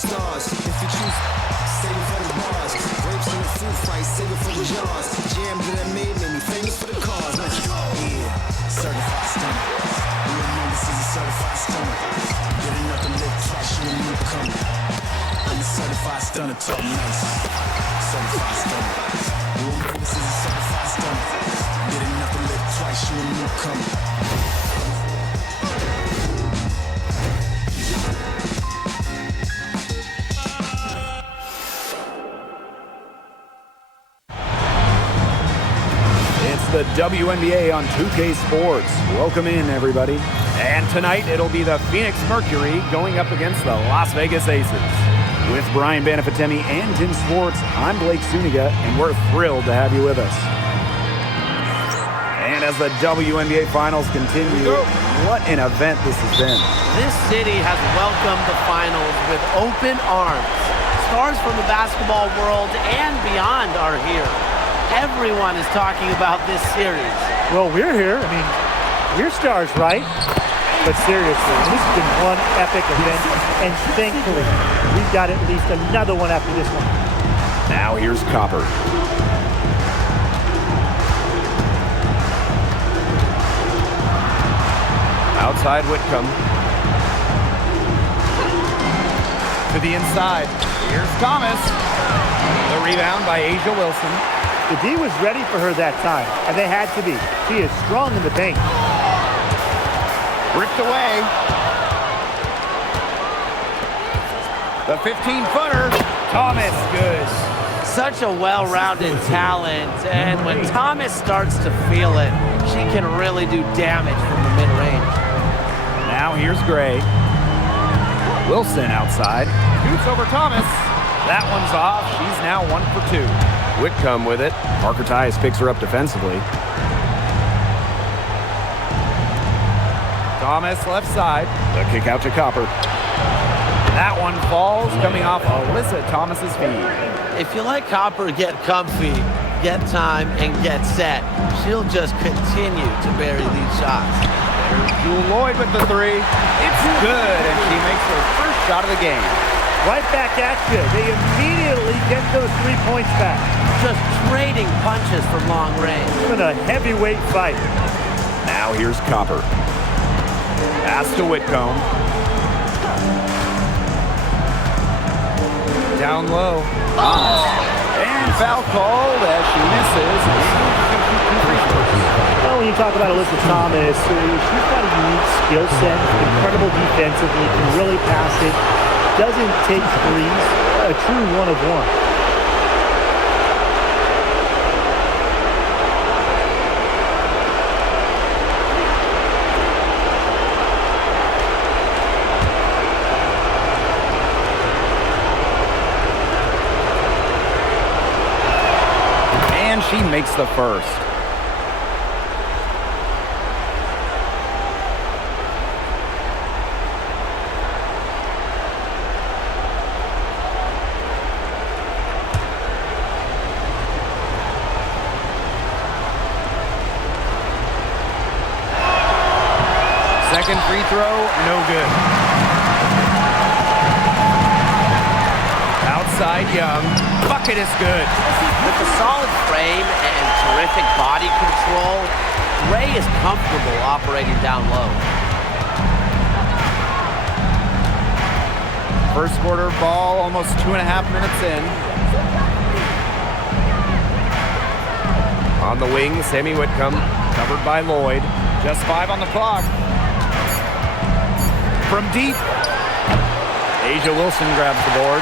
stars. If you choose, save it for the bars. Grapes in the fruit fight, save it for the jars. Jams that I made me famous for the cars. Yeah, certified stunner. You know this is a certified stunner. Good enough to live twice, you a newcomer. I'm a certified stunner, talk nice. Certified stunner. You know this is a certified stunner. Good enough to live twice, you a newcomer. The WNBA on 2K Sports. Welcome in, everybody. And tonight, it'll be the Phoenix Mercury going up against the Las Vegas Aces. With Brian Banafitemi and Tim Swartz, I'm Blake Zuniga, and we're thrilled to have you with us. And as the WNBA Finals continue, what an event this has been. This city has welcomed the finals with open arms. Stars from the basketball world and beyond are here. Everyone is talking about this series. Well, we're here. I mean, we're stars, right? But seriously, this has been one epic event, and thankfully, we've got at least another one after this one. Now here's Copper. Outside Whitcomb. To the inside. Here's Thomas. The rebound by Asia Wilson. The D was ready for her that time, and they had to be. She is strong in the paint. Ripped away. The 15-footer. Thomas, good. Such a well-rounded talent, and when Thomas starts to feel it, she can really do damage from the mid-range. Now here's Gray. Wilson outside. Shoots over Thomas. That one's off. She's now 1 for 2. Whitcomb with it. Parker Tyus picks her up defensively. Thomas left side. The kick out to Copper. That one falls, coming off Alyssa Thomas's feed. If you let Copper get comfy, get time, and get set, she'll just continue to bury these shots. There's Jewel Lloyd with the three. It's good, and she makes her first shot of the game. Right back at you. They immediately get those 3 points back. Just trading punches from long range. It's been a heavyweight fight. Now here's Copper. Pass to Whitcomb. Down low. And foul called as she misses. Well, when you talk about Alyssa Thomas, she's got a unique skill set, incredible defensively, can really pass it, doesn't take threes, a true one-of-one. And she makes the first. Second free throw, no good. Outside Young, bucket is good. With a solid frame and terrific body control, Ray is comfortable operating down low. First quarter ball, almost 2.5 minutes in. On the wing, Sammy Whitcomb, covered by Lloyd. Just 5 on the clock. From deep, Asia Wilson grabs the board.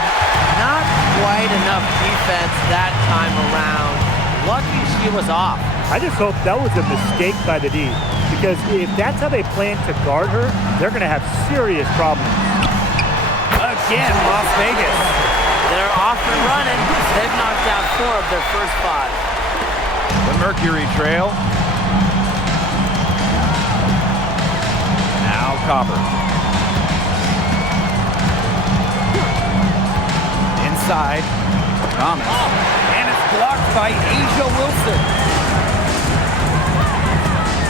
Not quite enough defense that time around. Lucky she was off. I just hope that was a mistake by the D, because if that's how they plan to guard her, they're going to have serious problems. Again, Las Vegas. They're off and running. They've knocked down 4 of their first 5. The Mercury trail. Now Copper. Inside, Thomas, and it's blocked by Asia Wilson.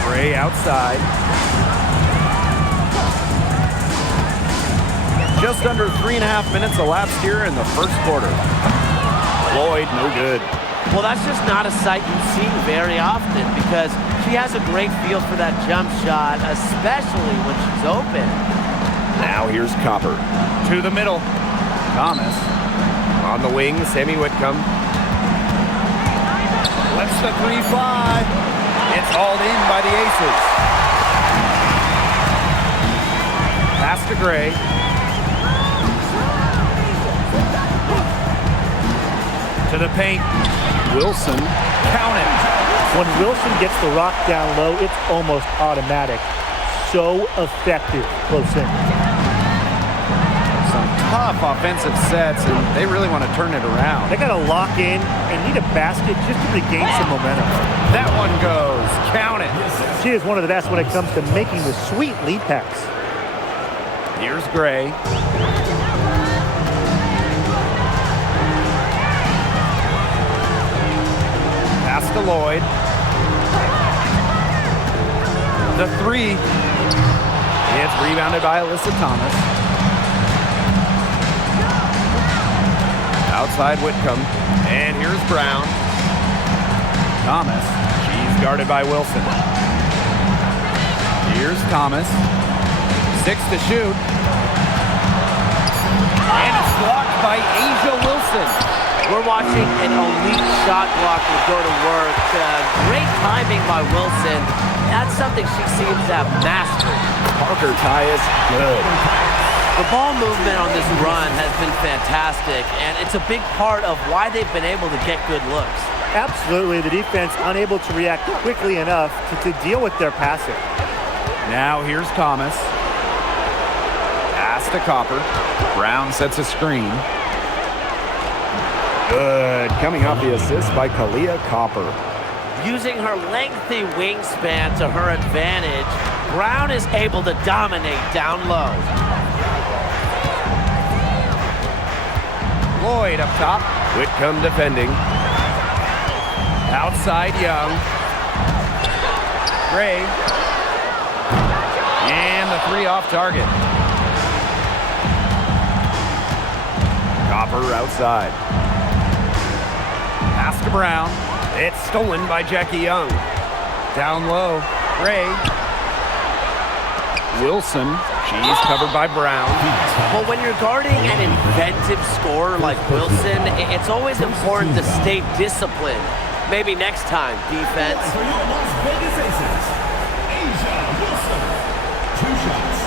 Gray outside. Just under 3.5 minutes elapsed here in the first quarter. Lloyd, no good. Well, that's just not a sight you see very often because she has a great feel for that jump shot, especially when she's open. Now here's Copper. To the middle. Thomas. On the wing, Sammy Whitcomb. Lets the 3 fly. It's hauled in by the Aces. Pass to Gray. To the paint. Wilson. Count it. When Wilson gets the rock down low, it's almost automatic. So effective close in. Some tough offensive sets, and they really want to turn it around. They got to lock in and need a basket just to regain some momentum. That one goes. Count it. She is one of the best when it comes to making the sweet lead pass. Here's Gray. Pass to Lloyd. The 3. It's rebounded by Alyssa Thomas. Outside Whitcomb. And here's Brown. Thomas. She's guarded by Wilson. Here's Thomas. 6 to shoot. And it's blocked by Asia Wilson. We're watching an elite shot blocker go to work. Great timing by Wilson. That's something she seems to have mastered. Parker Tyus, good. The ball movement on this run has been fantastic, and it's a big part of why they've been able to get good looks. Absolutely, the defense unable to react quickly enough to deal with their passing. Now here's Thomas. Pass to Copper. Brown sets a screen. Good. Coming off the assist by Kalia Copper. Using her lengthy wingspan to her advantage, Brown is able to dominate down low. Lloyd up top. Whitcomb defending. Outside Young. Gray. And the 3 off target. Copper outside. Pass to Brown. It's stolen by Jackie Young. Down low. Gray. Wilson. She's covered by Brown. Well, when you're guarding an inventive scorer like Wilson, it's always important to stay disciplined. Maybe next time, defense. For your Las Vegas Aces, Asia Wilson. 2 shots.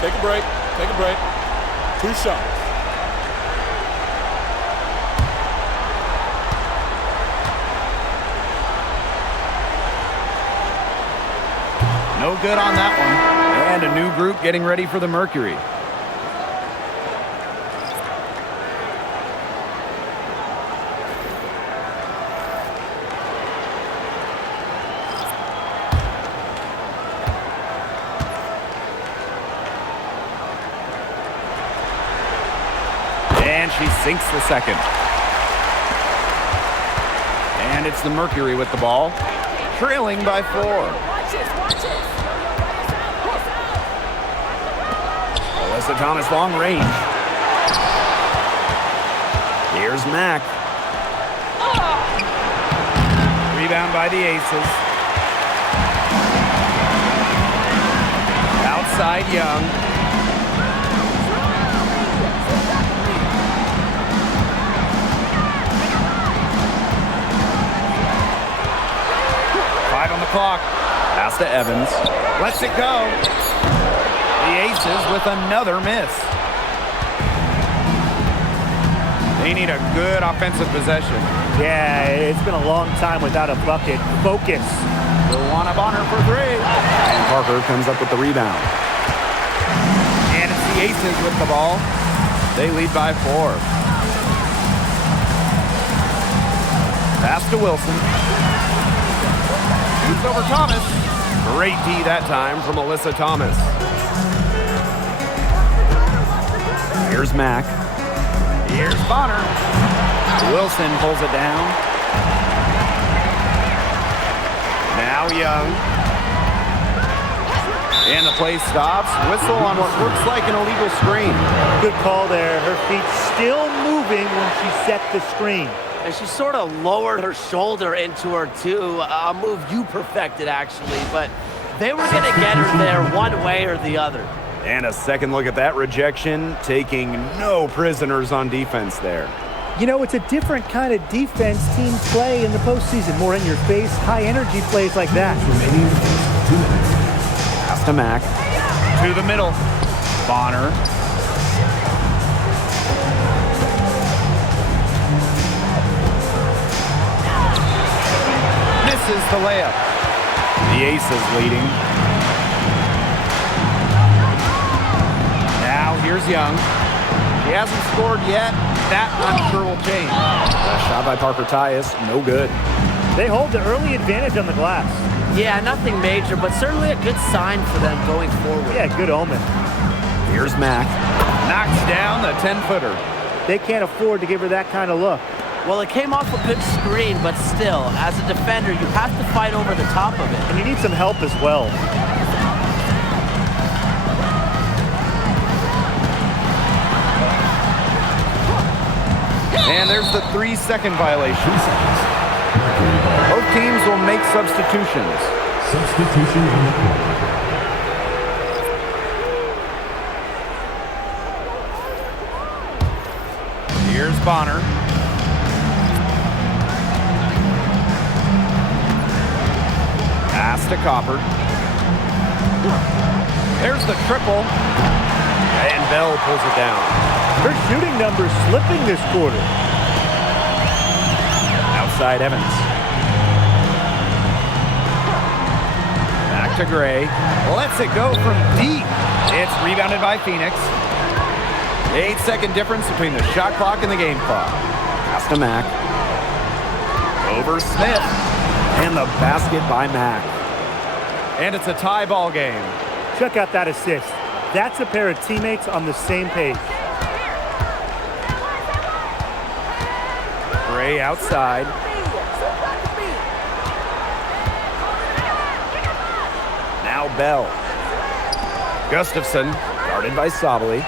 Take a break. Take a break. 2 shots. No good on that one. And a new group getting ready for the Mercury. And she sinks the second. And it's the Mercury with the ball, trailing by 4. Alyssa Thomas long range. Here's Mack. Rebound by the Aces. Outside Young. On the clock. Pass to Evans. Lets it go. The Aces with another miss. They need a good offensive possession. Yeah, it's been a long time without a bucket. Focus. Luana Bonner for 3. And Parker comes up with the rebound. And it's the Aces with the ball. They lead by 4. Pass to Wilson. Over Thomas. Great D that time from Alyssa Thomas. Here's Mack. Here's Bonner. Wilson pulls it down. Now Young. And the play stops. Whistle on what looks like an illegal screen. Good call there. Her feet still moving when she set the screen. And she sort of lowered her shoulder into her, too. A move you perfected, actually. But they were going to get her there one way or the other. And a second look at that rejection, taking no prisoners on defense there. You know, it's a different kind of defense teams play in the postseason. More in your face, high energy plays like that. Pass to Mack. To the middle. Bonner. Misses the layup. The Aces leading. Now here's Young. She hasn't scored yet. That, I'm sure, will change. A shot by Parker Tyus, no good. They hold the early advantage on the glass. Yeah, nothing major, but certainly a good sign for them going forward. Yeah, good omen. Here's Mack. Knocks down the 10-footer. They can't afford to give her that kind of look. Well, it came off a good screen, but still, as a defender, you have to fight over the top of it. And you need some help as well. And there's the 3-second violation. Both teams will make substitutions. Substitution on the court. Here's Bonner. Pass to Copper. There's the triple. And Bell pulls it down. Her shooting numbers slipping this quarter. Outside Evans. Back to Gray. Lets it go from deep. It's rebounded by Phoenix. 8-second difference between the shot clock and the game clock. Pass to Mack. Over Smith. And the basket by Mack. And it's a tie ball game. Check out that assist. That's a pair of teammates on the same page. Gray outside. Now Bell. Gustafson, guarded by Sabali.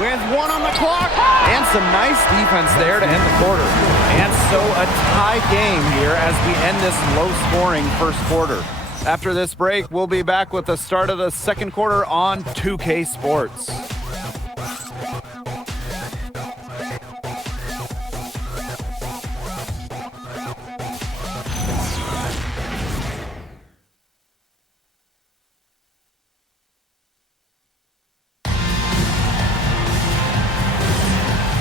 With one on the clock. And some nice defense there to end the quarter. And so a tie game here as we end this low-scoring first quarter. After this break, we'll be back with the start of the second quarter on 2K Sports.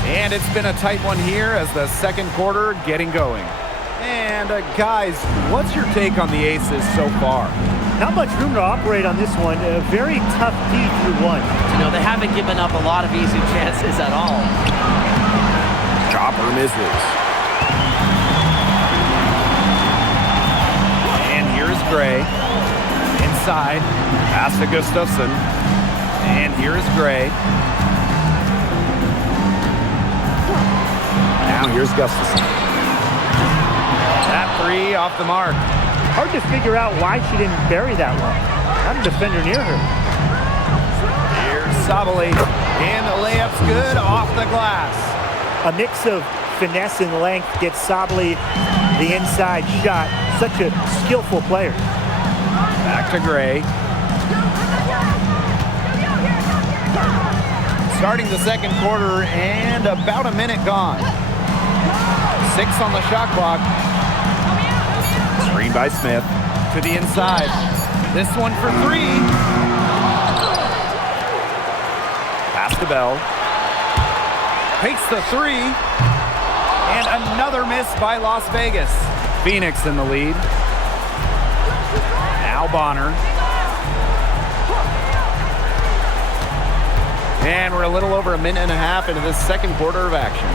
And it's been a tight one here as the second quarter getting going. And guys, what's your take on the Aces so far? Not much room to operate on this one. A very tough D through one. You know, they haven't given up a lot of easy chances at all. Chopper misses. And here's Gray. Inside. Pass to Gustafson. And here's Gray. Now here's Gustafson. That three off the mark. Hard to figure out why she didn't bury that one. Not a defender near her. Here's Sabali. And the layup's good off the glass. A mix of finesse and length gets Sabali the inside shot. Such a skillful player. Back to Gray. Starting the second quarter and about a minute gone. 6 on the shot clock. Screen by Smith to the inside. This one for 3. Pass to Bell. Takes the 3. And another miss by Las Vegas. Phoenix in the lead. Now Bonner. And we're a little over a minute and a half into this second quarter of action.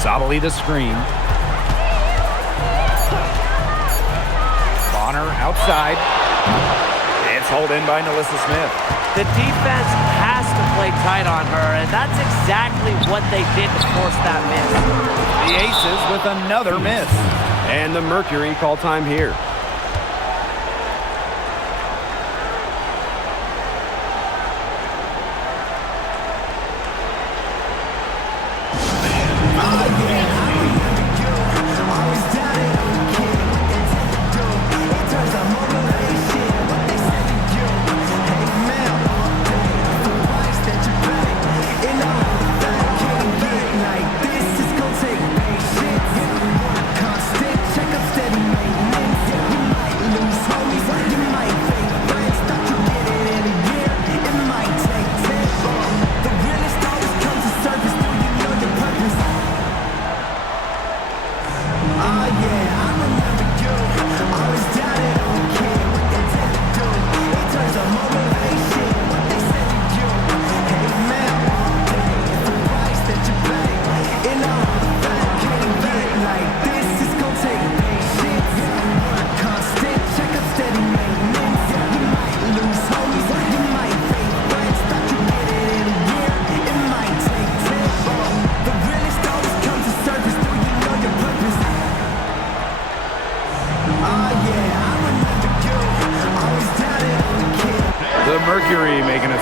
Sabali the screen. Bonner outside. It's hauled in by Nalissa Smith. The defense has to play tight on her, and that's exactly what they did to force that miss. The Aces with another miss. And the Mercury call time here.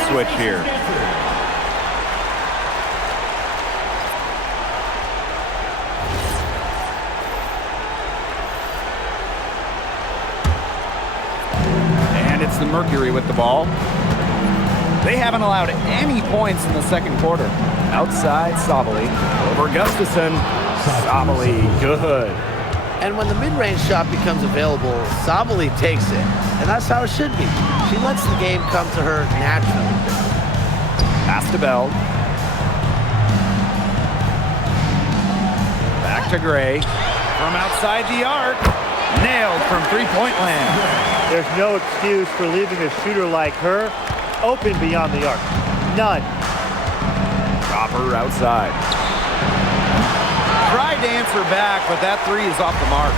switch here. And it's the Mercury with the ball. They haven't allowed any points in the second quarter. Outside, Sabali. Over Gustafson. Sabali, good. And when the mid-range shot becomes available, Sabali takes it. And that's how it should be. She lets the game come to her naturally. Pass to Bell. Back to Gray. From outside the arc. Nailed from three-point land. There's no excuse for leaving a shooter like her open beyond the arc. None. Copper outside. Tried to answer back, but that three is off the mark.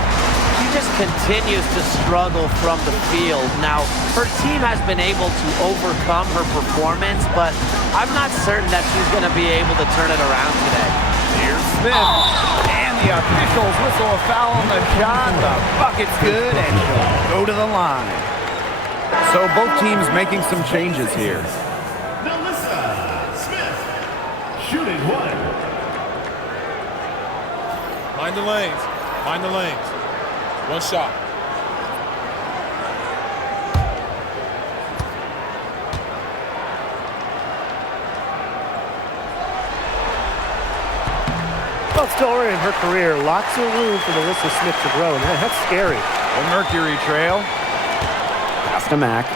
She just continues to struggle from the field. Now, her team has been able to overcome her performance, but I'm not certain that she's going to be able to turn it around today. Here's Smith. And the officials whistle a foul on the shot. The bucket's good, and she'll go to the line. So both teams making some changes here. Shooting one. Mind the lanes. Mind the lanes. One shot. Well, still early in her career, lots of room for Melissa Smith to grow, and that's scary. The Mercury trail. Pass to Mack.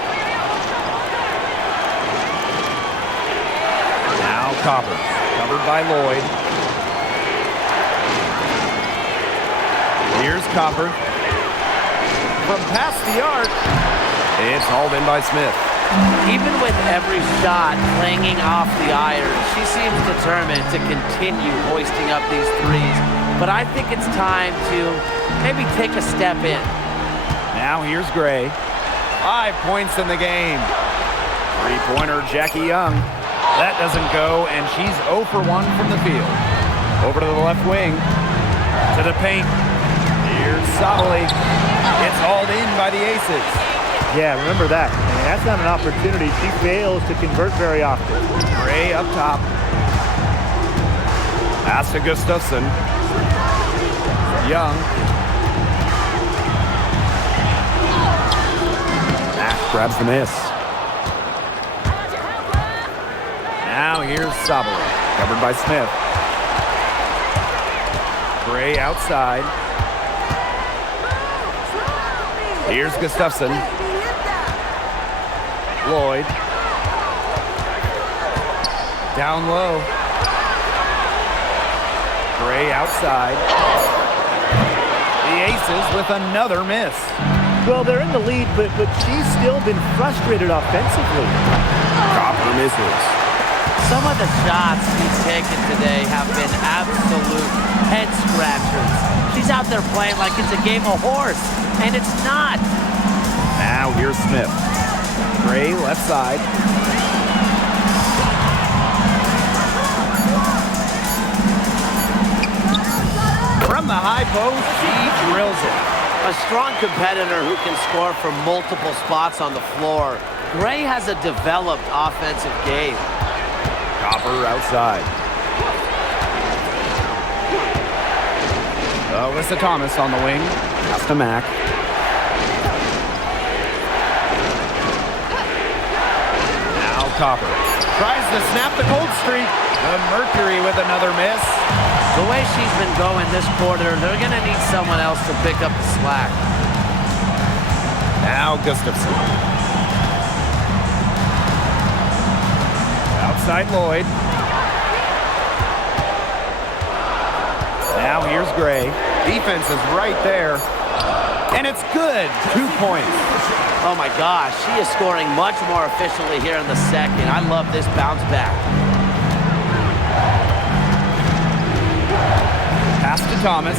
Now Copper. Covered by Lloyd. Here's Copper. From past the arc. It's hauled in by Smith. Even with every shot clanging off the iron, she seems determined to continue hoisting up these threes. But I think it's time to maybe take a step in. Now here's Gray. 5 points in the game. Three-pointer Jackie Young. That doesn't go, and she's 0 for 1 from the field. Over to the left wing. To the paint. Here's Sabali. It's hauled in by the Aces. Yeah, remember that. And that's not an opportunity she fails to convert very often. Gray up top. Pass to Gustafson. Young. Mack grabs the miss. Now here's Sabali, covered by Smith. Gray outside. Here's Gustafson. Lloyd. Down low. Gray outside. The Aces with another miss. Well, they're in the lead, but she's still been frustrated offensively. Copper misses. Some of the shots he's taken today have been absolute head scratchers. She's out there playing like it's a game of horse, and it's not. Now here's Smith. Gray left side. From the high post, she drills it. A strong competitor who can score from multiple spots on the floor. Gray has a developed offensive game. Copper outside. Alyssa Thomas on the wing. Pass to Mack. Now Copper. Tries to snap the cold streak. The Mercury with another miss. The way she's been going this quarter, they're going to need someone else to pick up the slack. Now Gustafson. Outside Lloyd. Now here's Gray. Defense is right there. And it's good. 2 points. Oh my gosh, she is scoring much more efficiently here in the second. I love this bounce back. Pass to Thomas.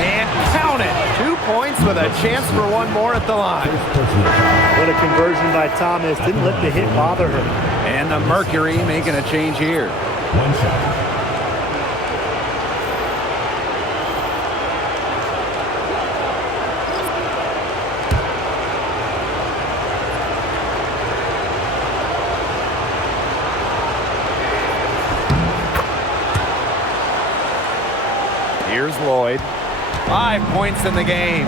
And count it. 2 points with a chance for one more at the line. What a conversion by Thomas. Didn't let the hit bother her. And the Mercury making a change here. One shot. Lloyd. 5 points in the game.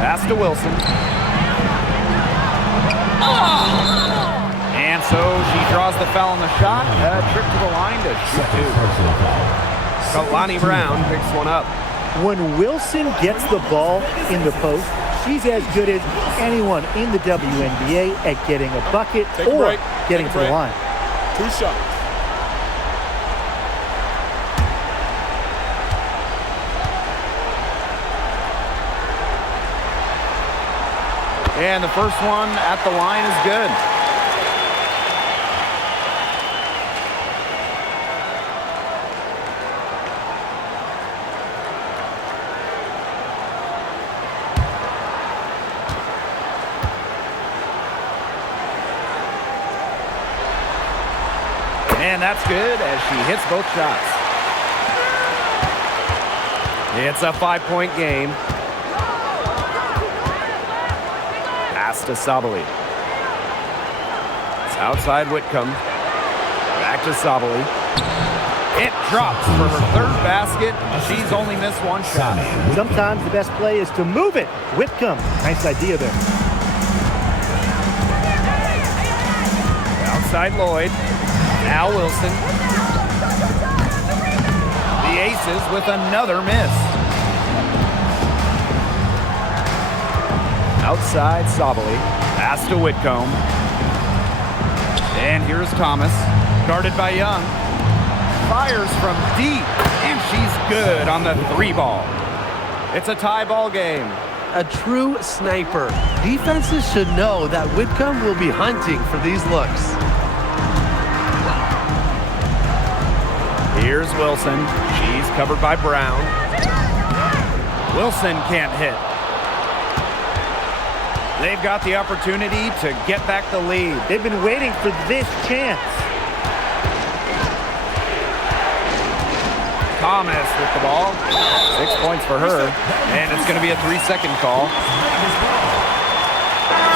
Pass to Wilson. And so she draws the foul on the shot. A trip to the line to shoot two. Kalani Brown picks one up. When Wilson gets the ball in the post, she's as good as anyone in the WNBA at getting a bucket or getting to the line. 2 shots. And the first one at the line is good. And that's good as she hits both shots. It's a 5-point game. Pass to Sabali. It's outside Whitcomb. Back to Sabali. It drops for her 3rd basket. She's only missed 1 shot. Sometimes the best play is to move it. Whitcomb, nice idea there. Outside Lloyd. Now Wilson. The Aces with another miss. Outside Sabali. Pass to Whitcomb. And here's Thomas. Guarded by Young. Fires from deep. And she's good on the 3 ball. It's a tie ball game. A true sniper. Defenses should know that Whitcomb will be hunting for these looks. Here's Wilson. She's covered by Brown. Wilson can't hit. They've got the opportunity to get back the lead. They've been waiting for this chance. Thomas with the ball. 6 points for her. And it's going to be a 3-second call.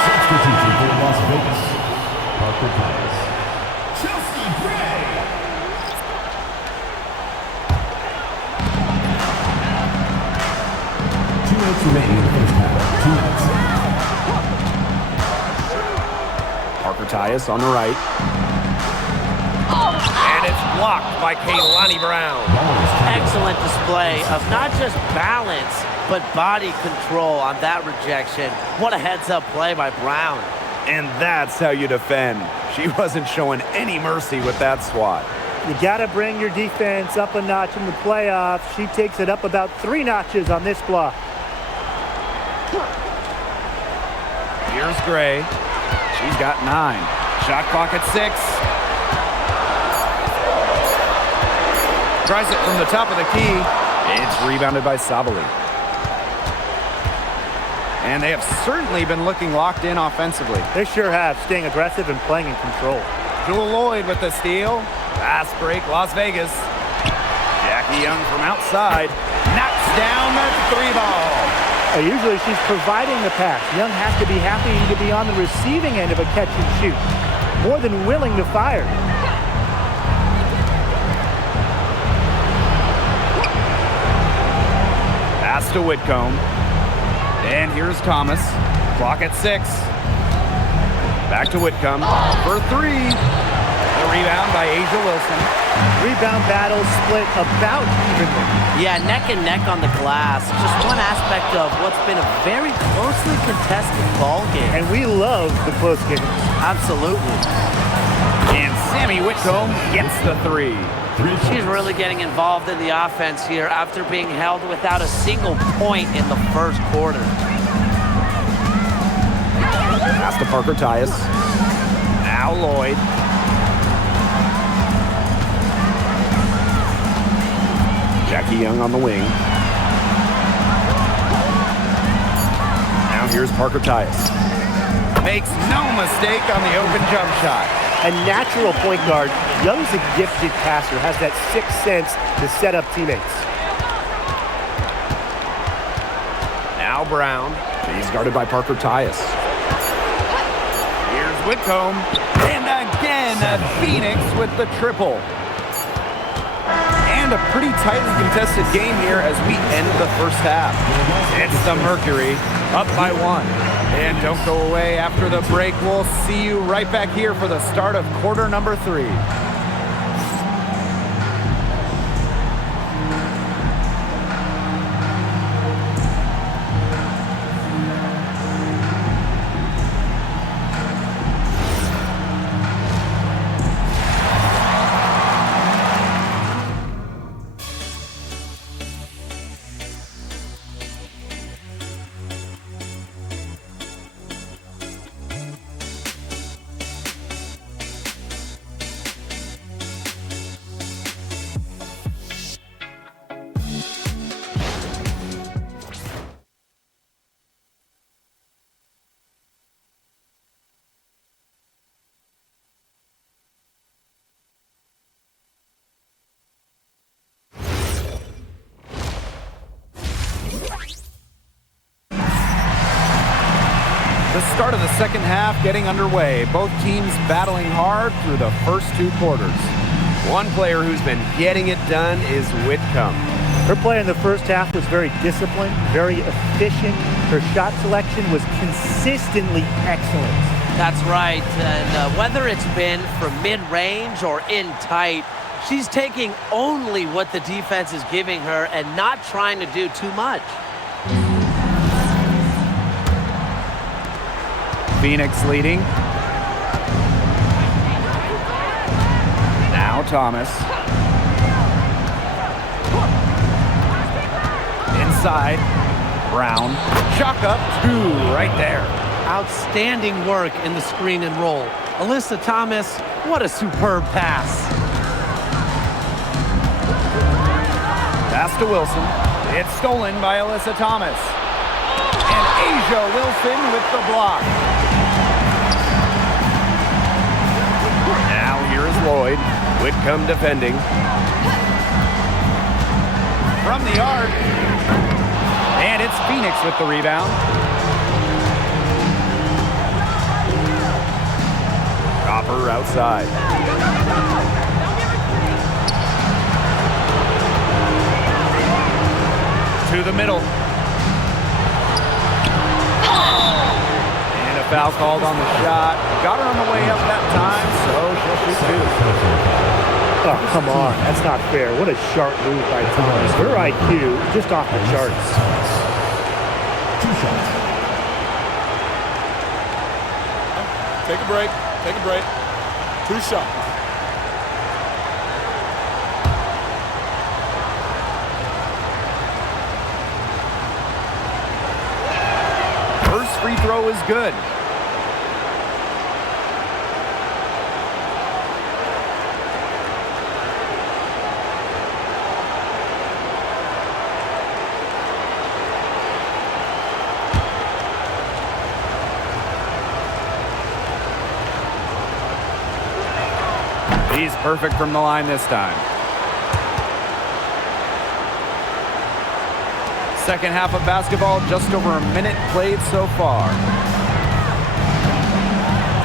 Substituting for Las Vegas, Parker Tyus. Chelsea Gray. 2 minutes remaining in the first half. 2 minutes. Parker Tyus on the right. And it's blocked by Kalani Brown. Excellent display of not just balance, but body control on that rejection. What a heads-up play by Brown. And that's how you defend. She wasn't showing any mercy with that swat. You got to bring your defense up a notch in the playoffs. She takes it up about 3 notches on this block. Here's Gray. She's got 9. Shot clock at 6. Tries it from the top of the key. It's rebounded by Sabali. And they have certainly been looking locked in offensively. They sure have, staying aggressive and playing in control. Jewel Lloyd with the steal. Fast break, Las Vegas. Jackie Young from outside. Knocks down the 3 ball. Usually she's providing the pass. Young has to be happy to be on the receiving end of a catch and shoot. More than willing to fire. Pass to Whitcomb. And here's Thomas. Clock at 6. Back to Whitcomb for 3. The rebound by Asia Wilson. Rebound battle split about evenly. Yeah, neck and neck on the glass. Just one aspect of what's been a very closely contested ball game. And we love the close games. Absolutely. And Sammy Whitcomb gets the 3. She's really getting involved in the offense here after being held without a single point in the first quarter. Pass to Parker Tyus. Now Lloyd. Jackie Young on the wing. Now here's Parker Tyus. Makes no mistake on the open jump shot. A natural point guard, Young's a gifted passer, has that 6th sense to set up teammates. Now Brown. He's guarded by Parker Tyus. Here's Whitcomb. And again, Phoenix with the triple. And a pretty tightly contested game here as we end the first half. It's the Mercury up by 1. And don't go away after the break. We'll see you right back here for the start of quarter number 3. The start of the second half getting underway. Both teams battling hard through the first 2 quarters. One player who's been getting it done is Whitcomb. Her play in the first half was very disciplined, very efficient. Her shot selection was consistently excellent. That's right, and whether it's been from mid-range or in tight, she's taking only what the defense is giving her and not trying to do too much. Phoenix leading. Now Thomas. Inside. Brown. Chalk up 2 right there. Outstanding work in the screen and roll. Alyssa Thomas, what a superb pass. Pass to Wilson. It's stolen by Alyssa Thomas. And Asia Wilson with the block. Now here is Lloyd. Whitcomb defending. From the arc. And it's Phoenix with the rebound. Copper outside. To the middle. And a foul called on the shot. Got her on the way up that time, so she'll shoot 2. Oh, come on. That's not fair. What a sharp move by Thomas. Her IQ just off the charts. 2 shots. Take a break. Take a break. 2 shots. First free throw is good. He's perfect from the line this time. Second half of basketball, just over a minute played so far.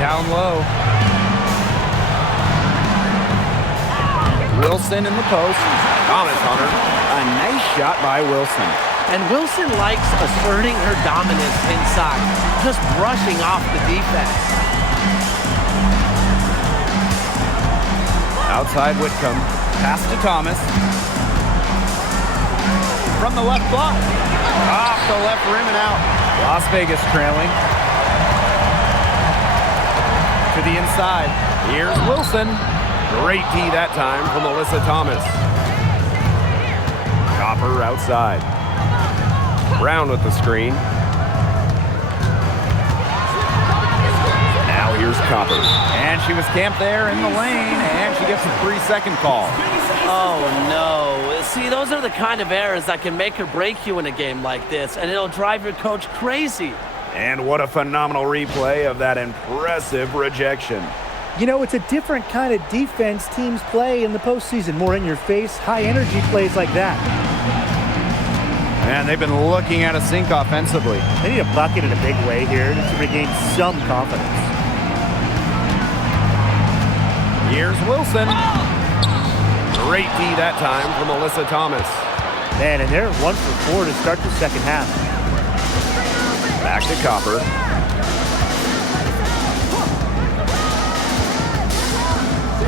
Down low. Wilson in the post. Thomas on her. A nice shot by Wilson. And Wilson likes asserting her dominance inside, just brushing off the defense. Outside Whitcomb. Pass to Thomas. From the left block. Off the left rim and out. Las Vegas trailing. To the inside. Here's Wilson. Great D that time from Alyssa Thomas. Copper outside. Brown with the screen. Now here's Copper. And she was camped there in the lane, and she gets a 3-second call. Oh, no. See, those are the kind of errors that can make or break you in a game like this, and it'll drive your coach crazy. And what a phenomenal replay of that impressive rejection. You know, it's a different kind of defense teams play in the postseason. More in your face, high energy plays like that. And they've been looking at a sink offensively. They need a bucket in a big way here to regain some confidence. Here's Wilson. Great D that time from Alyssa Thomas. Man, and they're 1 for 4 to start the second half. Back to Copper.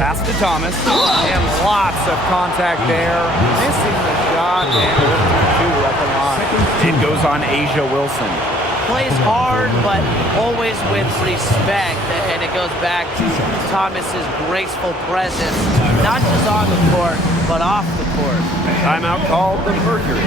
Pass to Thomas. And lots of contact there. Missing the shot and two at the line. It goes on Asia Wilson. Plays hard, but always with respect. And it goes back to Thomas's graceful presence, not just on the court, but off the court. Timeout called the Mercury.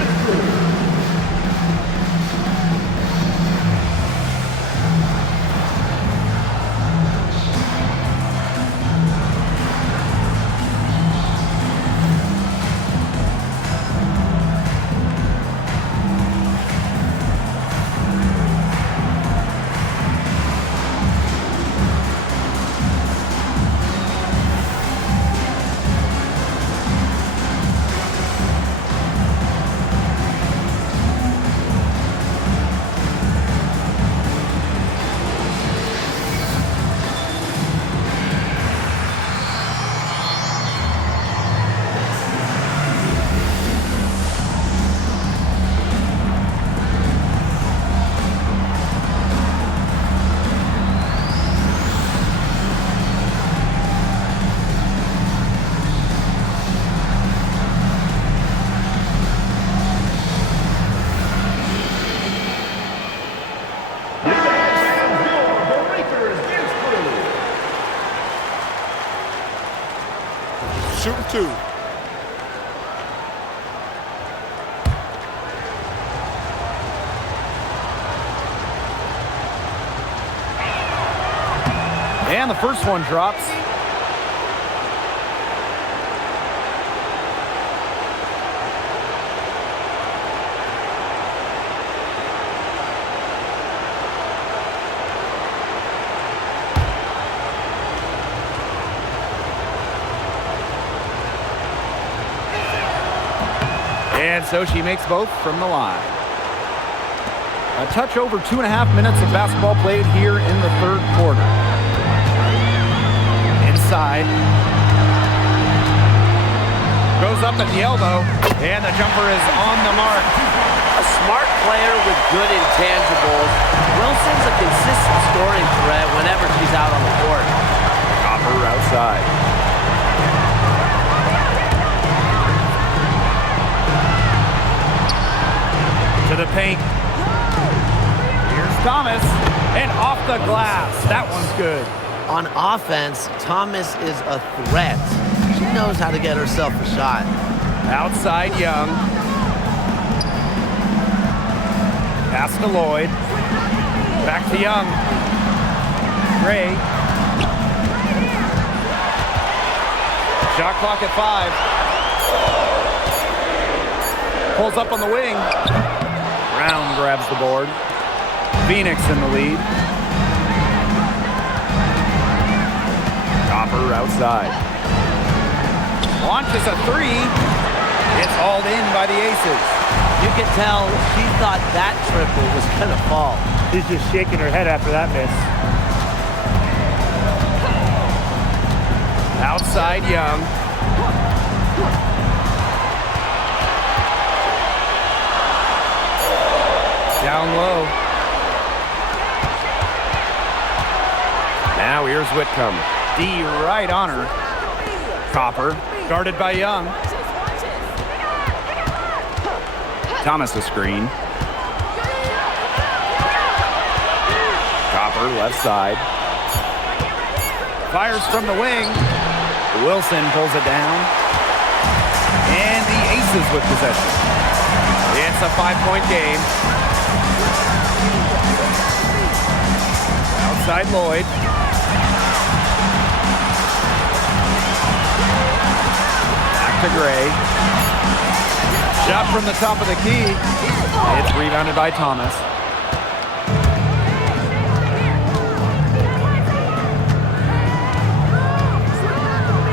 Shooting two. And the first one drops. And so she makes both from the line. A touch over 2.5 minutes of basketball played here in the third quarter. Inside. Goes up at the elbow, and the jumper is on the mark. A smart player with good intangibles. Wilson's a consistent scoring threat whenever she's out on the court. Copper outside. To the paint. Here's Thomas, and off the glass. That one's good. On offense, Thomas is a threat. She knows how to get herself a shot. Outside Young. Pass to Lloyd. Back to Young. Gray. Shot clock at 5. Pulls up on the wing. Brown grabs the board. Phoenix in the lead. Copper outside. Launches a three. It's hauled in by the Aces. You can tell she thought that triple was going to fall. She's just shaking her head after that miss. Outside Young. Down low. Now here's Whitcomb. D right on her. Copper, guarded by Young. Thomas a screen. Copper left side. Fires from the wing. Wilson pulls it down. And the Aces with possession. It's a 5-point game. Outside Lloyd. Back to Gray. Shot from the top of the key. It's rebounded by Thomas.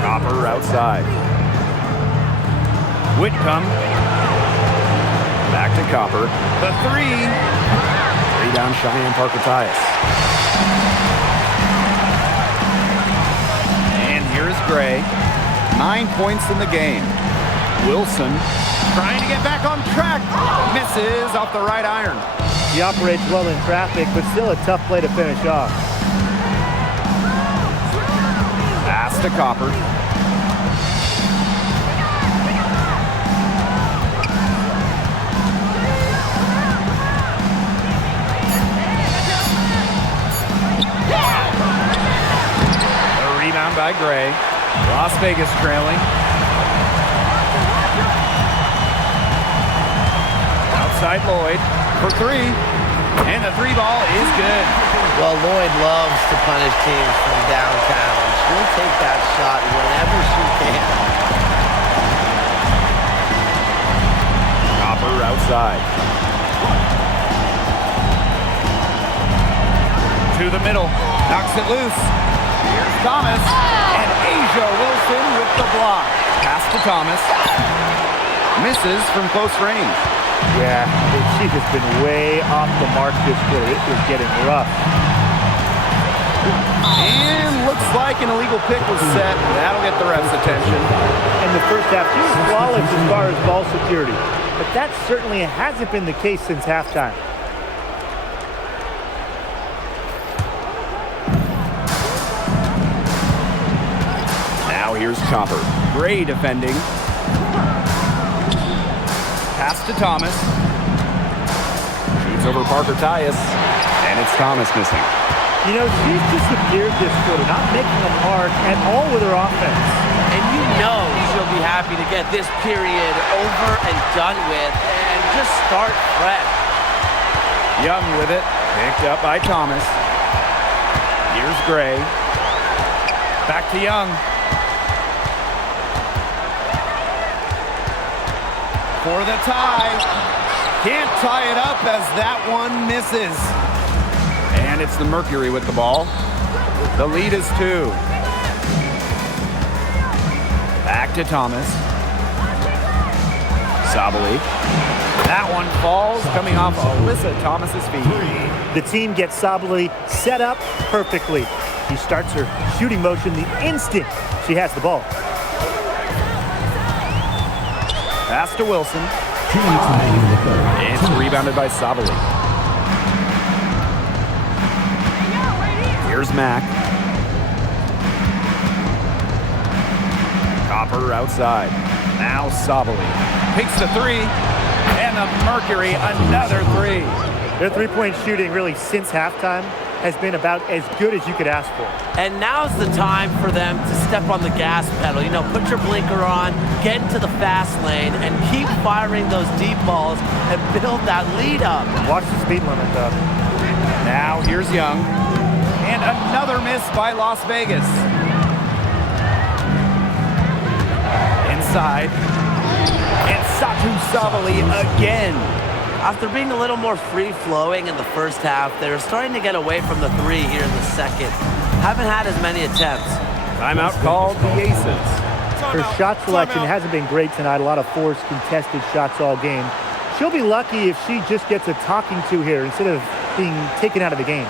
Copper outside. Whitcomb. Back to Copper. The three. Rebound Cheyenne Parker-Tyus. And here's Gray. 9 points in the game. Wilson trying to get back on track. Misses off the right iron. He operates well in traffic, but still a tough play to finish off. Pass to Copper. The rebound by Gray. Las Vegas trailing. Outside Lloyd for three. And the three ball is good. Well, Lloyd loves to punish teams from downtown. She'll take that shot whenever she can. Copper outside. To the middle. Knocks it loose. Here's Thomas. And Asia Wilson with the block. Pass to Thomas. Misses from close range. Yeah, she has been way off the mark this quarter. It is getting rough. And looks like an illegal pick was set. That'll get the ref's attention. In the first half, she was flawless as far as ball security. But that certainly hasn't been the case since halftime. Now here's Copper. Gray defending. Pass to Thomas. Shoots over Parker Tyus. And it's Thomas missing. You know, she's disappeared this quarter, not making a mark at all with her offense. And you know she'll be happy to get this period over and done with and just start fresh. Young with it. Picked up by Thomas. Here's Gray. Back to Young. For the tie. Can't tie it up as that one misses. And it's the Mercury with the ball. The lead is 2. Back to Thomas. Sabali. That one falls, coming off Alyssa Thomas's feet. The team gets Sabali set up perfectly. She starts her shooting motion the instant she has the ball. Pass to Wilson. It's rebounded by Sabali. Here's Mack. Copper outside. Now Sabali takes the three. And the Mercury, another three. Their three-point shooting really since halftime has been about as good as you could ask for. And now's the time for them to step on the gas pedal. You know, put your blinker on, get into the fast lane, and keep firing those deep balls and build that lead up. Watch the speed limit, though. Now here's Young. And another miss by Las Vegas. Inside. And Satu Sabali again. After being a little more free-flowing in the first half, they're starting to get away from the three here in the second. Haven't had as many attempts. Timeout called the Aces. Her shot selection hasn't been great tonight. A lot of forced, contested shots all game. She'll be lucky if she just gets a talking to here instead of being taken out of the game.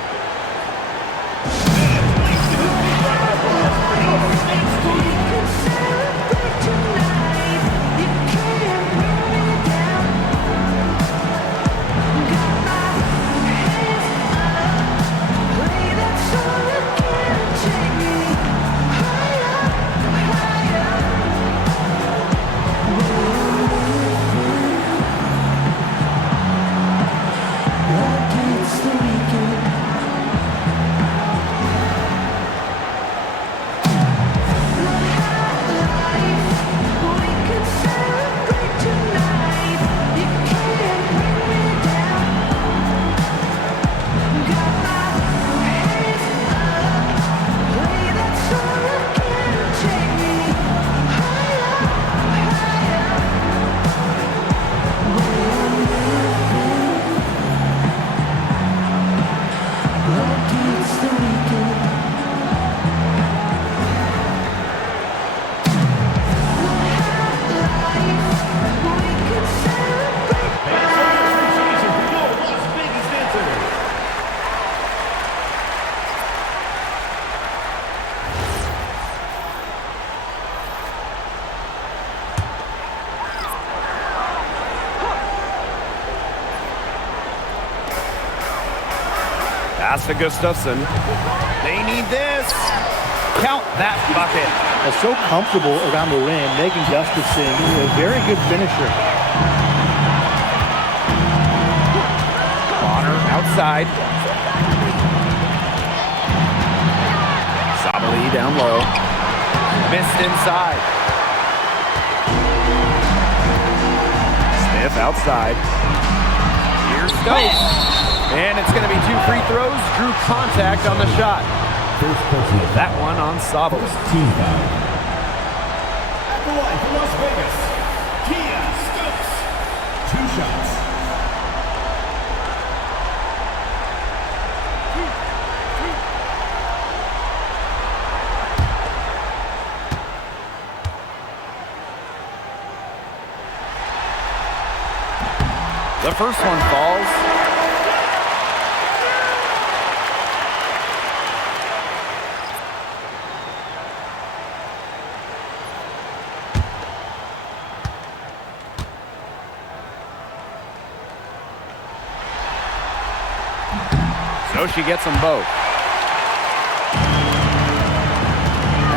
Pass to Gustafson. They need this. Count that bucket. They're so comfortable around the rim, making Gustafson a very good finisher. Bonner outside. Sabali down low. Missed inside. Smith outside. Here's Stokes. And it's going to be 2 free throws. Drew contact on the shot. First personal. That one on Sabali. Team foul. At the line for Las Vegas, Kia Stokes. 2 shots. The first one falls. So she gets them both.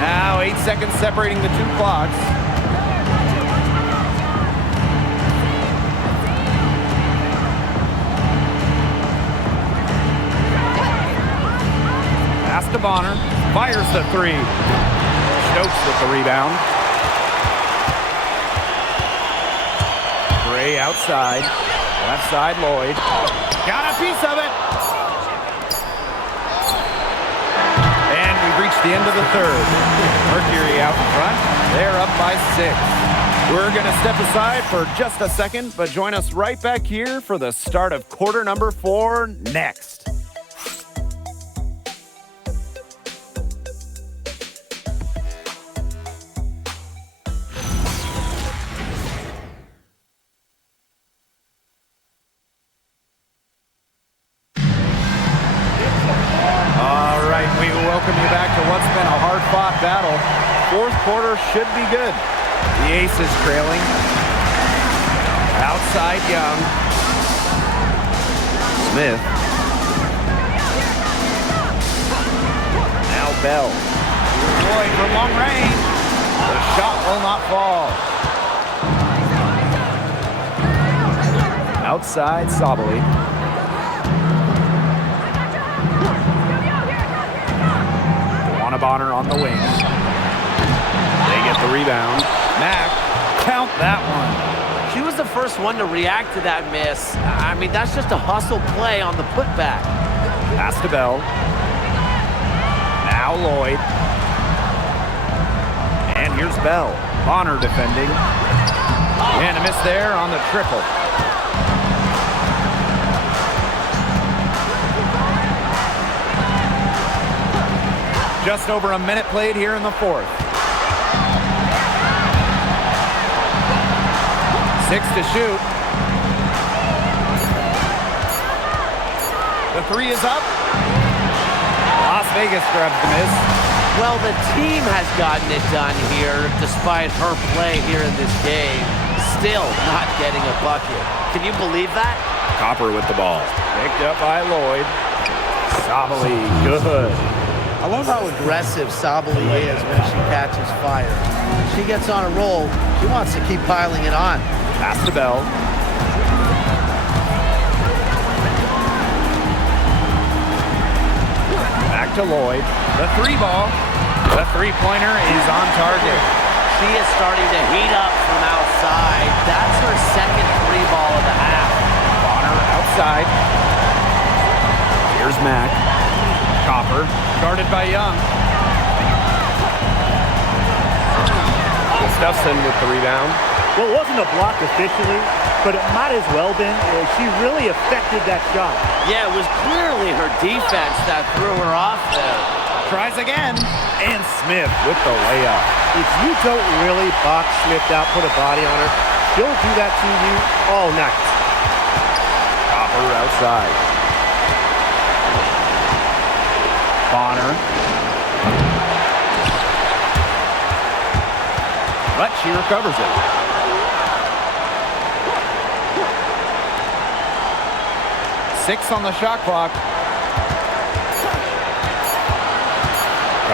Now 8 seconds separating the 2 clocks. Pass to Bonner. Fires the 3. Stokes with the rebound. Gray outside. Left side Lloyd. Got a piece of it. And we've reached the end of the third. Mercury out in front. They're up by 6. We're going to step aside for just a second, but join us right back here for the start of quarter number 4 next. Battle. Fourth quarter should be good. The Aces trailing. Outside Young. Smith. Now Bell. Boy, from long range. The shot will not fall. Outside Sabali. Bonner on the wing. They get the rebound. Mack, count that one. She was the first one to react to that miss. I mean, that's just a hustle play on the putback. Pass to Bell. Now Lloyd. And here's Bell. Bonner defending. And a miss there on the triple. Just over a minute played here in the 4th. 6 to shoot. The 3 is up. Las Vegas grabs the miss. Well, the team has gotten it done here despite her play here in this game. Still not getting a bucket. Can you believe that? Copper with the ball. Picked up by Lloyd. Sabali, good. I love how aggressive Sabali is when she catches fire. She gets on a roll. She wants to keep piling it on. Pass to Bell. Back to Lloyd. The 3 ball. The 3-pointer is on target. She is starting to heat up from outside. That's her second 3 ball of the half. Bonner outside. Here's Mack. Copper, guarded by Young. Gustafson with the rebound. Well, it wasn't a block officially, but it might as well been. She really affected that shot. Yeah, it was clearly her defense that threw her off there. Tries again, and Smith with the layup. If you don't really box Smith out, put a body on her, she'll do that to you all night. Copper outside. Bonner. But she recovers it. Six on the shot clock.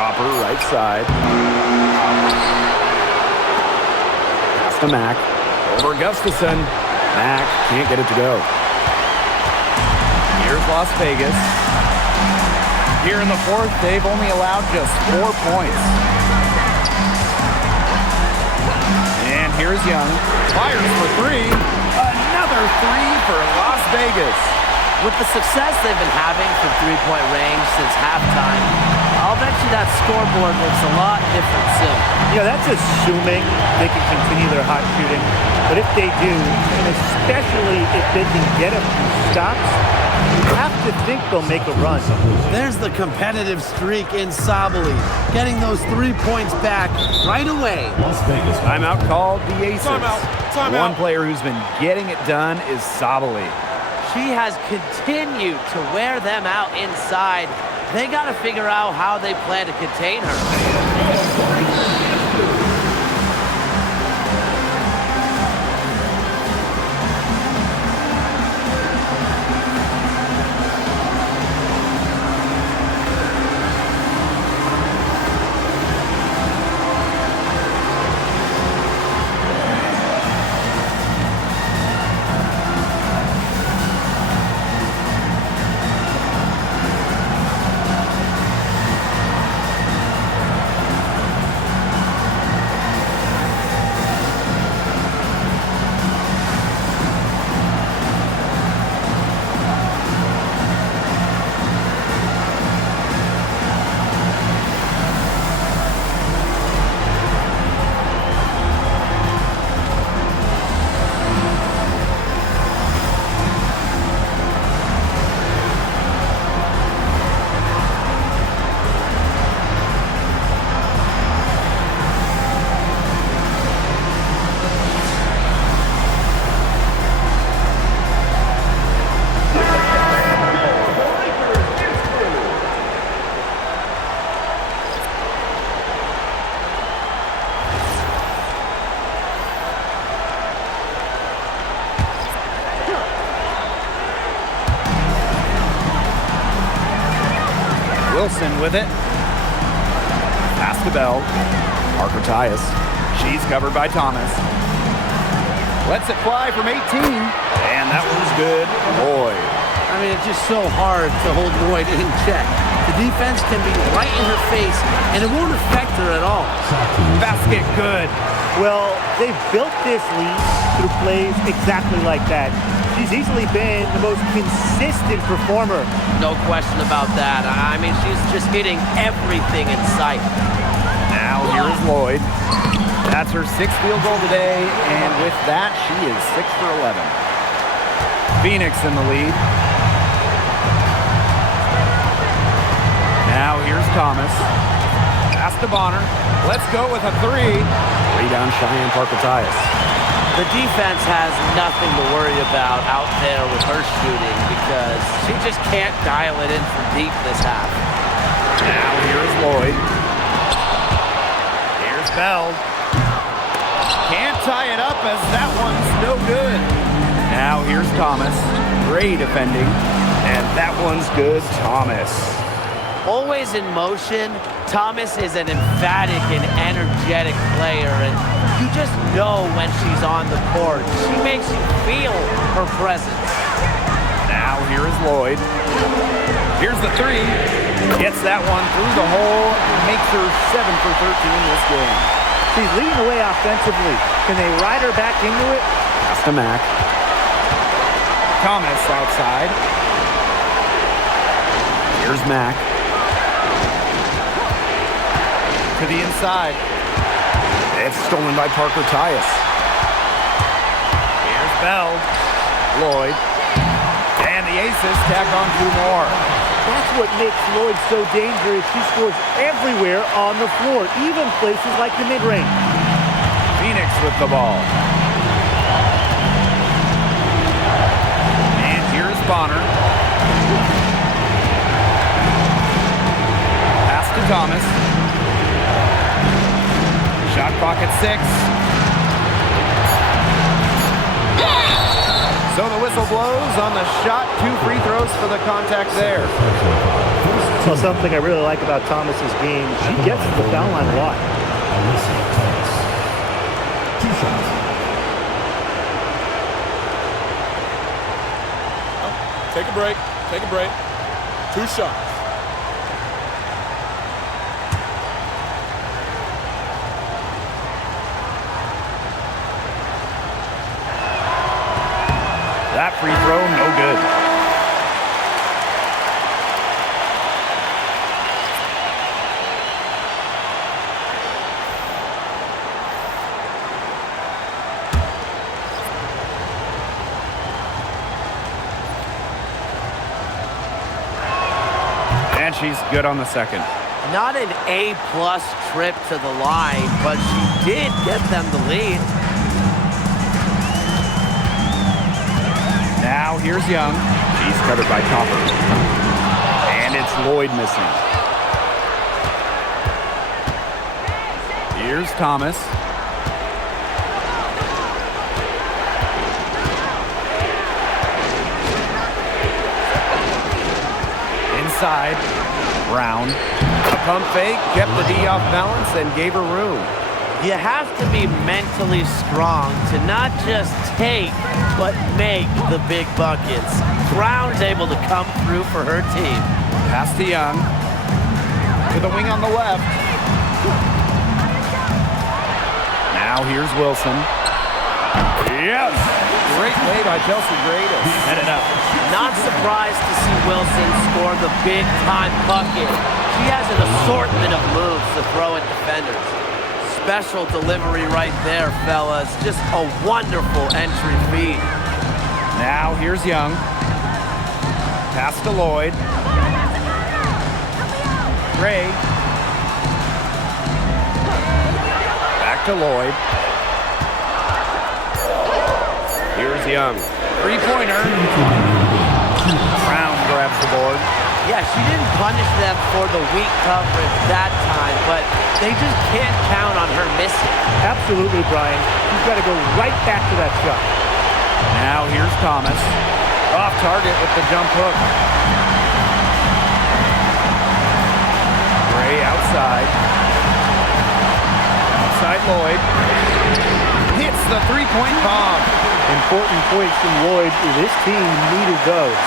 Copper, right side. Pass to Mack. Over Gustafson. Mack can't get it to go. Here's Las Vegas. Here in the fourth, they've only allowed just 4 points. And here's Young. Fires for three. Another three for Las Vegas. With the success they've been having from three-point range since halftime, I'll bet you that scoreboard looks a lot different soon. Yeah, that's assuming they can continue their hot shooting. But if they do, and especially if they can get a few stops, you have to think they'll make a run. There's the competitive streak in Sabali, getting those 3 points back right away. Las Vegas. Timeout called the Aces. Timeout. One player who's been getting it done is Sabali. She has continued to wear them out inside. They got to figure out how they plan to contain her. Wilson with it. Pass to Bell. Parker Tyus. She's covered by Thomas. Lets it fly from 18. And that one's good. Lloyd. I mean, it's just so hard to hold Lloyd in check. The defense can be right in her face, and it won't affect her at all. Basket good. Well, they've built this lead through plays exactly like that. She's easily been the most consistent performer. No question about that. I mean, she's just hitting everything in sight. Now here's Lloyd. That's her 6th field goal today, and with that, she is 6 for 11. Phoenix in the lead. Now here's Thomas. Pass to Bonner. Let's go with a three. Rebound Cheyenne Parker Tyus. The defense has nothing to worry about out there with her shooting because she just can't dial it in from deep this half. Now here's Lloyd. Here's Bell. Can't tie it up as that one's no good. Now here's Thomas. Great defending. And that one's good, Thomas. Always in motion, Thomas is an emphatic and energetic player, and you just know when she's on the court. She makes you feel her presence. Now here is Lloyd. Here's the three. Gets that one through the hole. Makes her 7 for 13 this game. She's leading the way offensively. Can they ride her back into it? Pass to Mack. Thomas outside. Here's Mack. To the inside. It's stolen by Parker Tyus. Here's Bell. Lloyd. And the Aces tack on 2 more. That's what makes Lloyd so dangerous. She scores everywhere on the floor, even places like the mid-range. Phoenix with the ball. And here's Bonner. Pass to Thomas. Shot clock at 6. So the whistle blows on the shot. 2 free throws for the contact there. Well, something I really like about Thomas's game, she gets to the foul line a lot. Alyssa Thomas. 2 shots. Take a break. Take a break. 2 shots. That free throw, no good. And she's good on the second. Not an A-plus trip to the line, but she did get them the lead. Now here's Young. She's covered by Copper. And it's Lloyd missing. Here's Thomas. Inside. Brown. A pump fake, kept the D off balance and gave her room. You have to be mentally strong to not just take, but make the big buckets. Brown's able to come through for her team. Pass to Young. To the wing on the left. Now here's Wilson. Yes! Great play by Chelsea Gray to set it up. Not surprised to see Wilson score the big-time bucket. She has an assortment of moves to throw at defenders. Special delivery right there, fellas. Just a wonderful entry feed. Now here's Young. Pass to Lloyd. Gray. Back to Lloyd. Here's Young. Three-pointer. Brown grabs the board. Yeah, she didn't punish them for the weak coverage that time, but they just can't count on her missing. Absolutely, Brian. She's got to go right back to that shot. Now here's Thomas. Off target with the jump hook. Gray outside. Outside Lloyd. Hits the three-point bomb. Important points from Lloyd. This team needed those.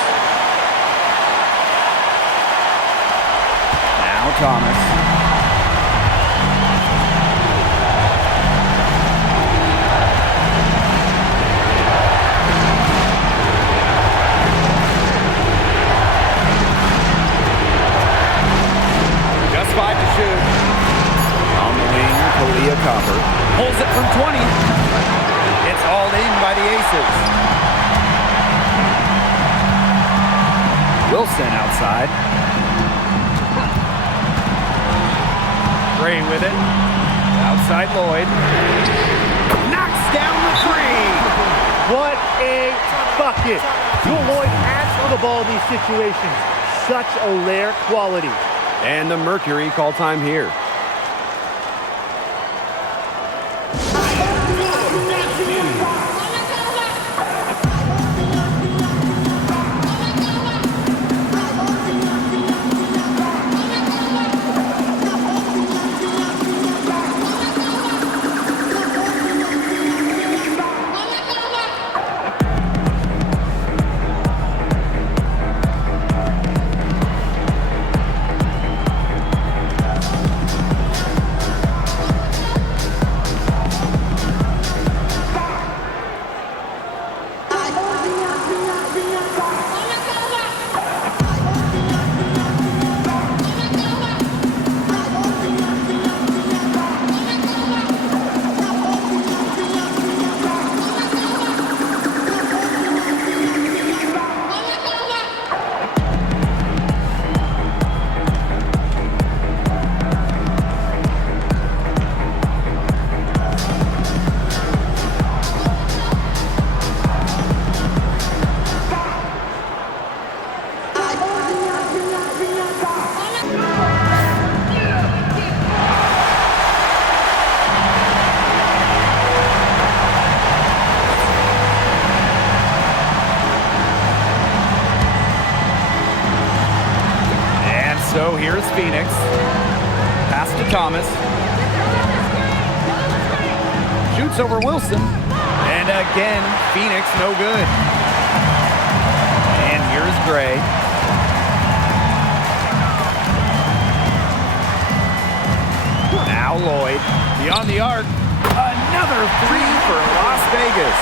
Now Thomas. Just 5 to shoot. On the wing, Kalia Copper. Pulls it from 20. It's hauled in by the Aces. Wilson outside. Gray with it. Outside Lloyd. Knocks down the three. What a bucket. Jewel Lloyd asks for the ball in these situations. Such a rare quality. And the Mercury call time here. so here's Phoenix. Pass to Thomas. Shoots over Wilson. And again, Phoenix no good. And here's Gray. Now Lloyd. Beyond the arc. Another three for Las Vegas.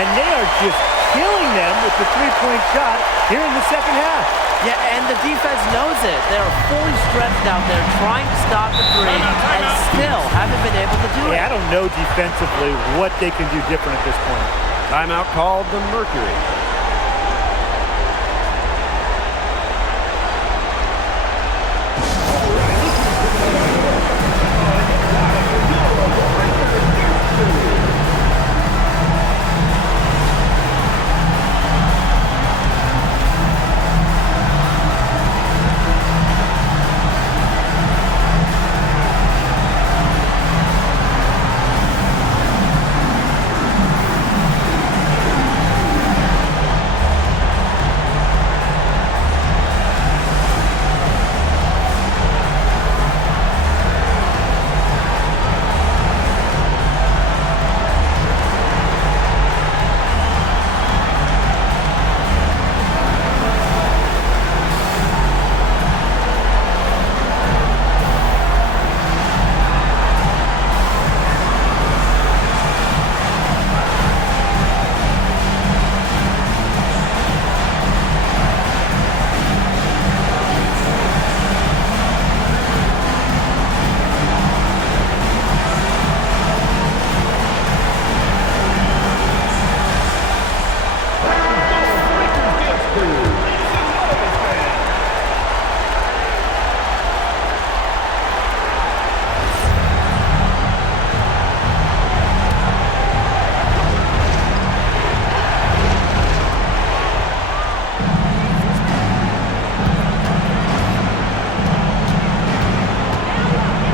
And they are just killing them with the three-point shot here in the second half. Yeah, and the defense knows it. They're fully stretched out there trying to stop the three and still haven't been able to do it. Yeah, I don't know defensively what they can do different at this point. Timeout called the Mercury.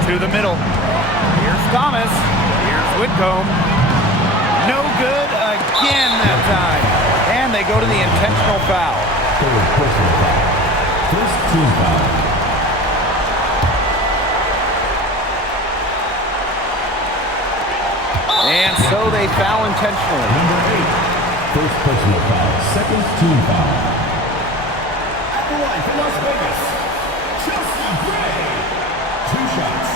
To the middle. Here's Thomas. Here's Whitcomb. No good again that time. And they go to the intentional foul. First team foul. And so they foul intentionally. Number 8. First personal foul. Second team foul. At the line for Las Vegas, Chelsea Gray. 2 shots.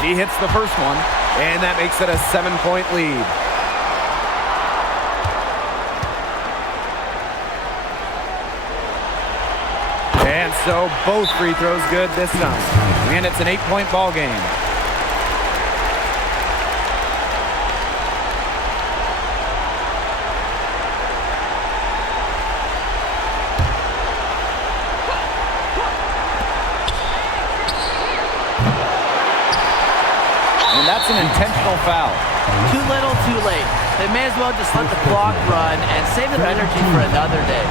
He hits the first one, and that makes it a 7-point lead. And so both free throws good this time. And it's an 8-point ball game. And that's an intentional foul. Too little, too late. They may as well just let the clock run and save their energy for another day.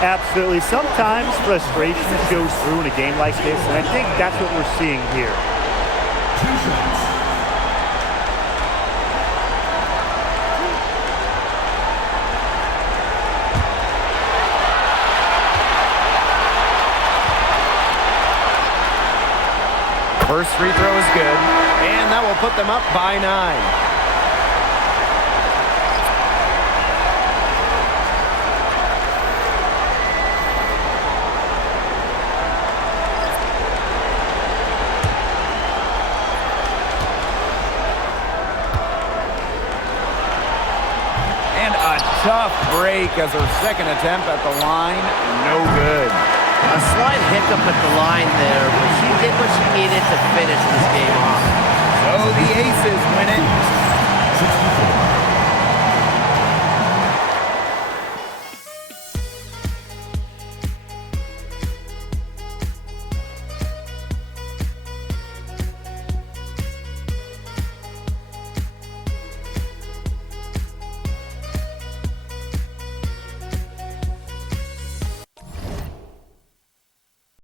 Absolutely. Sometimes frustration shows through in a game like this, and I think that's what we're seeing here. 2 shots. First free throw is good, and that will put them up by 9. And a tough break as her second attempt at the line, no good. A slight hiccup at the line there, but she did what she needed to finish this game off. So the Aces win it